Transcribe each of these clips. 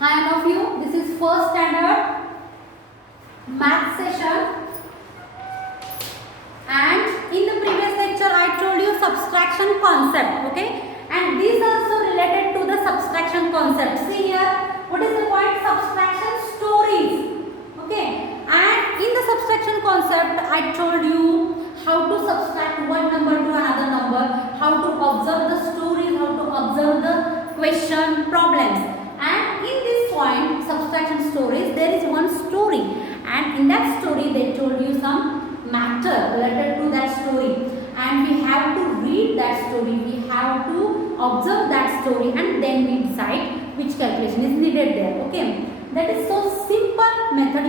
Hi all of you, this is first standard math session, and in the previous lecture I told you subtraction concept, okay, and this also related to the subtraction concept. See here, what is the point? Subtraction stories, okay, and in the subtraction concept I told you how to subtract one number to another number, how to observe the stories, how to observe the question problems. And in this point, subtraction stories, there is one story, and in that story they told you some matter related to that story, and we have to read that story, we have to observe that story, and then we decide which calculation is needed there. Okay, that is so simple method.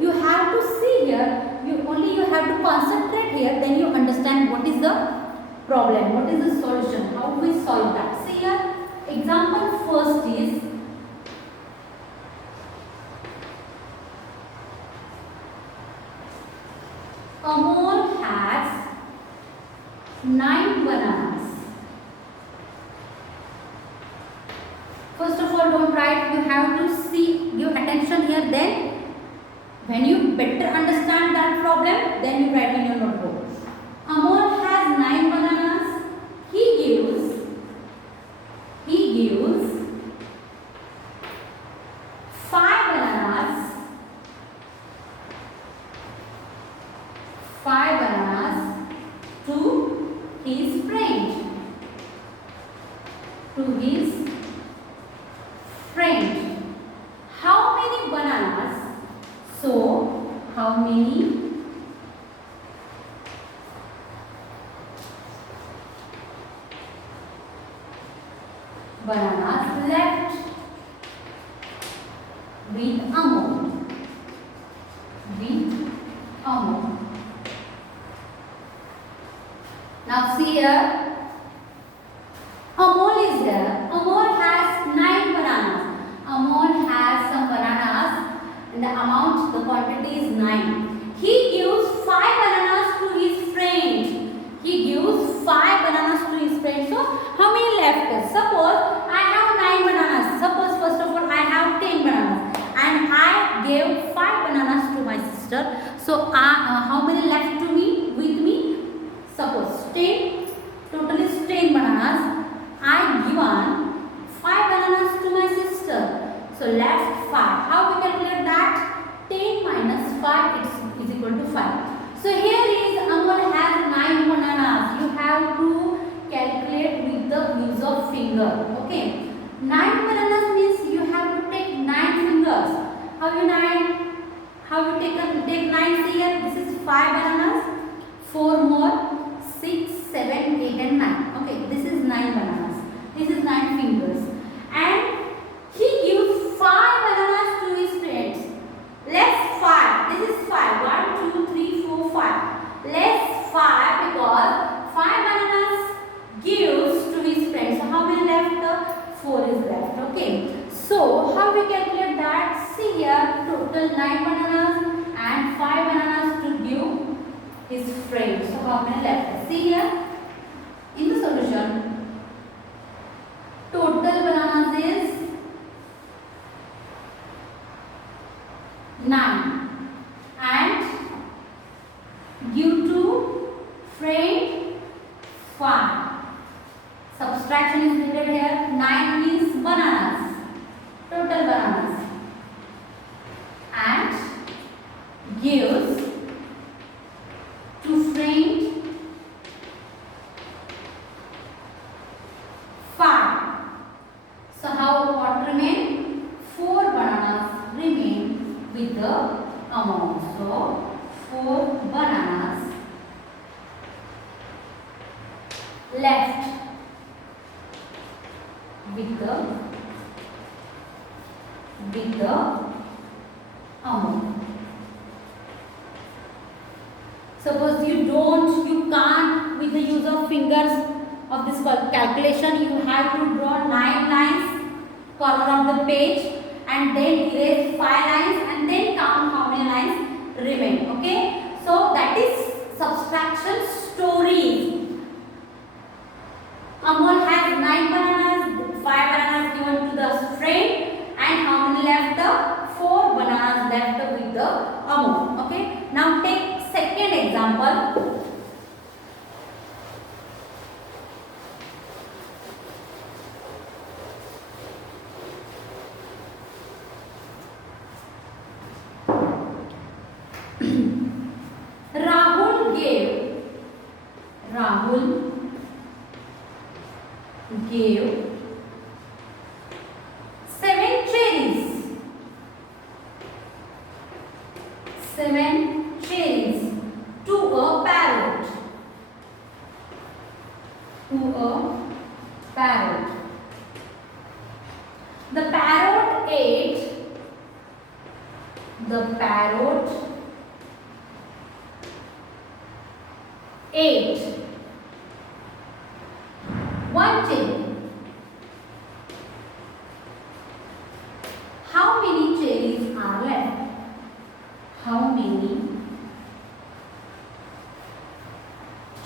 You have to see here, you have to concentrate here, then you understand what is the problem, what is the solution, how we solve that. See here, example first is Amol has 9 bananas. First of all, don't write, you have to see, give attention here, then when you better understand that problem, then you write in your notebook. Amol has 9 bananas. He gives 5 bananas, 5 bananas to his friend. To his friend. How many bananas? So, how many bananas left with Amol? With Amol. Now see here, Amol is there. Amol has 9 bananas. Amol has some bananas and the amount, the quantity is 9. He gives 5 bananas to his friend. He gives 5 bananas to his friend. So how many left? Suppose I have 9 bananas. Suppose first of all I have 10 bananas and I gave 5 bananas to my sister. So how many left to me with me? Suppose 10, total is 10 bananas. I given 5 bananas to my sister. So left 5. How we calculate that? 10 minus 5 is equal to 5. So here is Amol has 9 bananas. You have to calculate with the use of finger. Okay. 9 bananas means you have to take 9 fingers. How you 9? How you take 9 here? This is 5 bananas. 4 more. 6, 7, 8 and 9. Okay, this is 9 bananas. This is 9 fingers. And he gives 5 bananas to his friends. Less 5. This is 5. 1, 2, 3, 4, 5. Less 5 because 5 bananas gives to his friends. So how many left? 4 is left. Okay. So how we calculate that? See here, total 9 bananas and 5 bananas to give his friend. So how many left? See here, in the solution, total bananas is 9 and give to friend 5. Subtraction is needed here. 9 means bananas, total bananas, and gives to friend 5. So how what remain? 4 bananas remain with the amount. So 4 bananas left with the amount. Suppose you can't with the use of fingers of this calculation, you have to draw 9 lines corner of the page and then erase 5 lines and then count how many lines remain. Okay, so that is subtraction stories. Amol has 9 bananas, 5 bananas given to the friend amount. Okay. Now take second example. Rahul gave 7 cherries. 7 cherries to a parrot. To a parrot. The parrot ate. The parrot ate 1 cherry. How many cherries are left? How many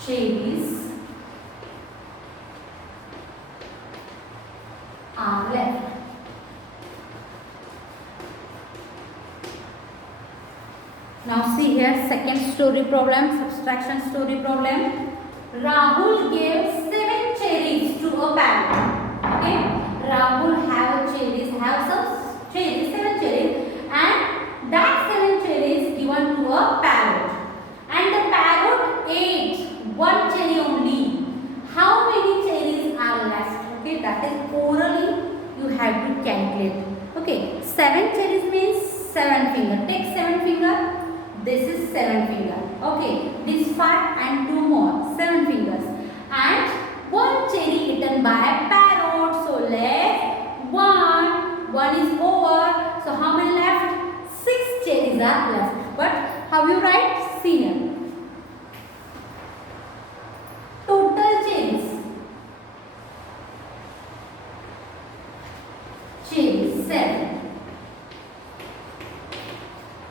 cherries are left? Now see here, second story problem, subtraction story problem. Rahul gave 7 cherries to a parrot. Okay, Rahul have some cherries, 7 cherries, and that 7 cherries given to a parrot. And the parrot ate 1 cherry only. How many cherries are left? Okay, that is orally you have to calculate. Okay, 7 cherries means 7 finger. Take 7 finger. This is 7 finger. Okay, this 5 and 2 more, 7 fingers. And 1 cherry eaten by a parrot. So left 1. 1 is over. So how many left? 6 cherries are left. But how you write? See here. Total cherries. Cherries 7.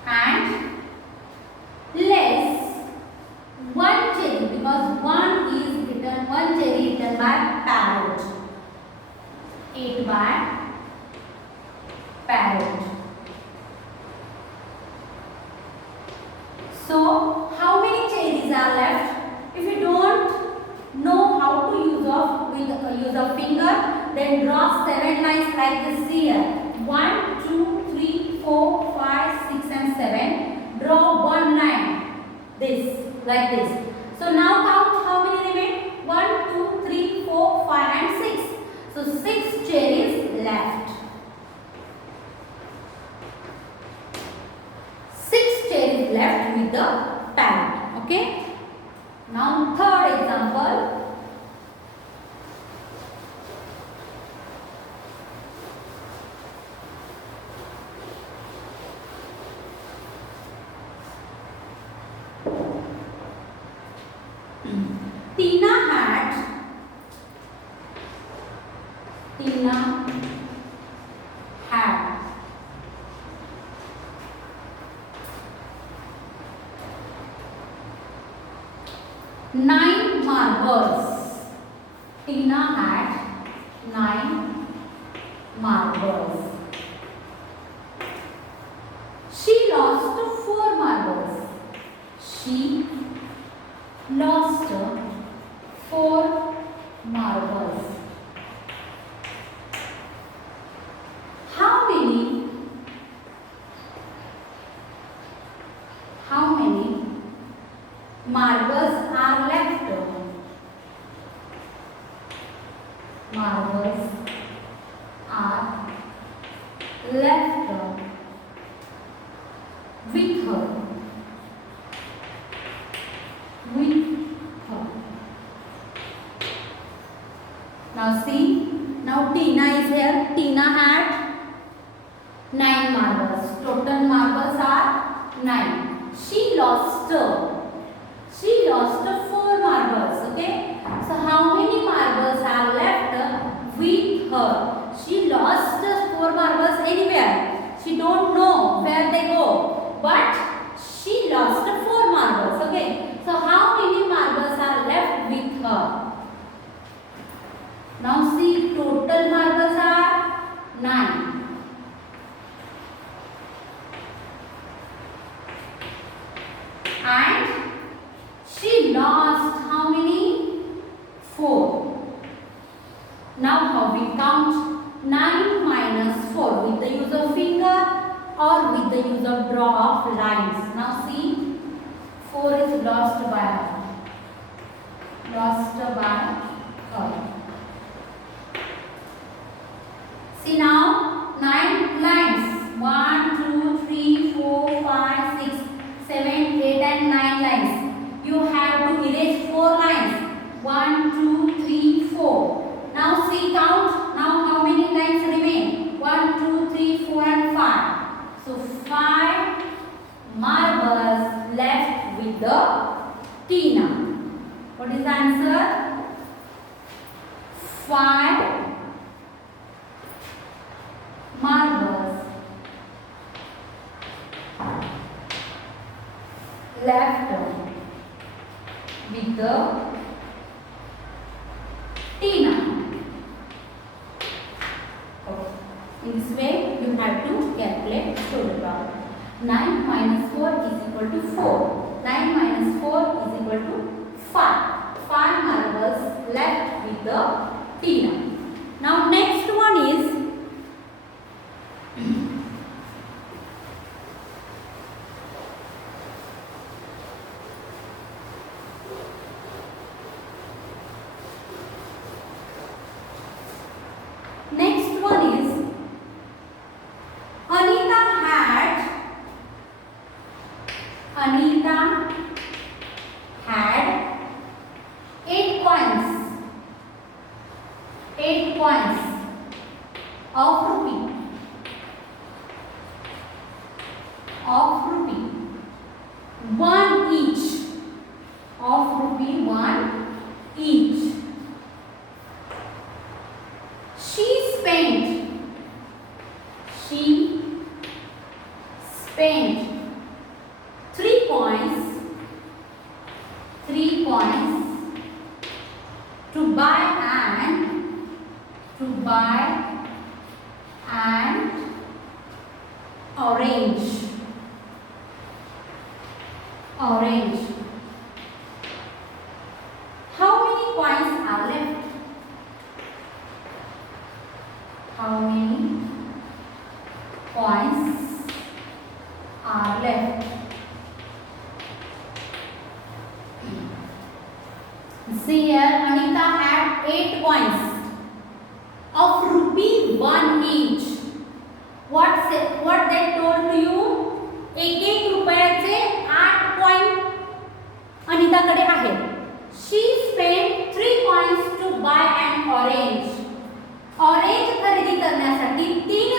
And less 1 cherry, because 1 cherry eaten by parrot. 8 by parrot. So how many cherries are left? If you don't know how to use of finger, then draw 7 lines like this here. 1, 2, 3, 4, 5, 6 and 7. Draw 1 line. This, like this. So now count how many remain? 1, 2, 3, 4, 5 and 6. So 6 cherries left. 6 cherries left with the parrot. Okay. Now third example. Tina had 9 marbles. Tina had 9 marbles. She lost 4 marbles. She lost 4 marbles. How many marbles are left? Marbles are left with her. Now see, now Tina is here. Tina had 9 marbles. Total marbles are 9. She lost 4 marbles. Okay. So how many marbles are left with her? She lost 4 marbles anywhere. She don't know where they go. But she lost 4 marbles. Okay. So how many marbles are left with her? Now see, total marbles are 9. or with the use of draw of lines. Now see, 4 is lost by her. Lost by her. See now, 9 lines. 1, 2, 3, 4, 5, 6, 7, 8 and 9 lines. You have to erase 4 lines. 1, 2, 3, 4. Now see, count. Now how many lines remain? 1, 2, 3, 4 and 5. So 5 marbles left with the Tina. What is the answer? 5 marbles left with the Tina. Okay. In this way, you have to calculate story problem. 9 minus 4 is equal to 4. 9 minus 4 is equal to 5. 5 marbles left with the Tina. Now next one is Anita had 8 coins. 8 coins of rupee. Of rupee. 1 each. Of rupee 1 each. She spent 3 coins to buy an orange. How many coins are left? How many coins are left? See here, Anita had 8 coins of rupee 1 each. What they told to you? एक रुपयाचे 8 coin अनिताकडे आहेत. She spent 3 coins to buy an orange. Orange खरेदी करण्यासाठी 3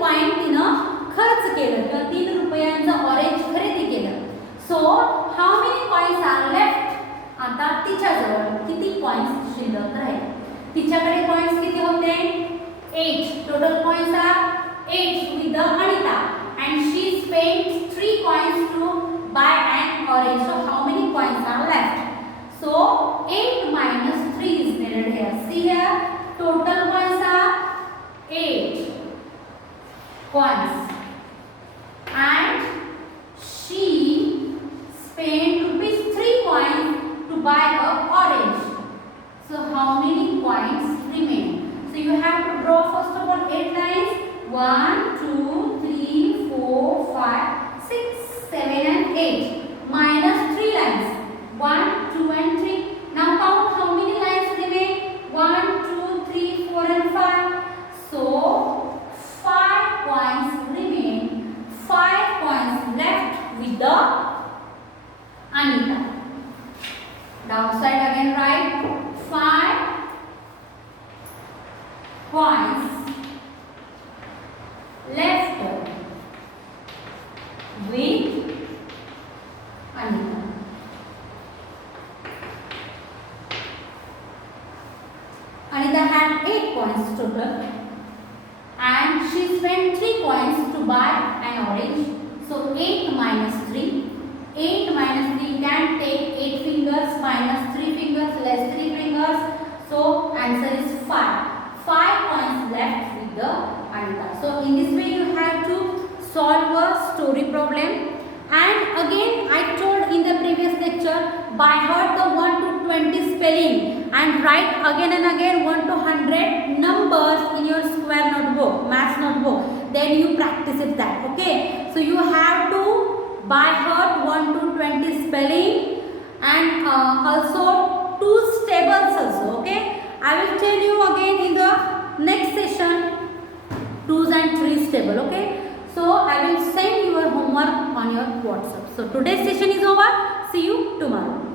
coin तिनं खर्च केलं किंवा 3 रुपयांचं ऑरेंज खरेदी केलं. So how many coins are left? आता तिच्याजवळ किती कॉइन्स शिल्लक राहिले? तिच्याकडे कॉइन्स किती होते? 8. Total coins are 8 with the Anita, and she spent 3 coins to buy an orange. So how many coins are left? So 8 minus 3 is needed here. See here, total coins are 8 coins, and she spent rupees 3 coins to buy a orange. So how many coins remain? So you have to draw first of all 8 lines. 1, 2, 3, 4, 5, 6, 7 and 8. Minus 3 lines. 1, 2 and 3. Now count how many lines remain. 1, 2, 3, 4 and 5. So 5 coins remain. 5 coins left with the Anita. Downside again write 5 coins left with Anita. Anita had 8 coins total, and she spent 3 coins to buy an orange. So 8 minus 3. 8 minus 3 can take 8 fingers minus 3 fingers less 3 fingers. So answer is 5. 5 coins left with the Anita. So in this way you have to solve a story problem. And again I told in the previous lecture, by heart the 1 to 20 spelling and write again and again 1 to 100 numbers in your square notebook, maths notebook. then you practice it that. Okay, so you have to by heart 1 to 20 spelling, and also 2 stables also. Okay, I will tell you again in the next session 2s and 3s table. Okay, so I will send your homework on your WhatsApp. So today's session is over. See you tomorrow.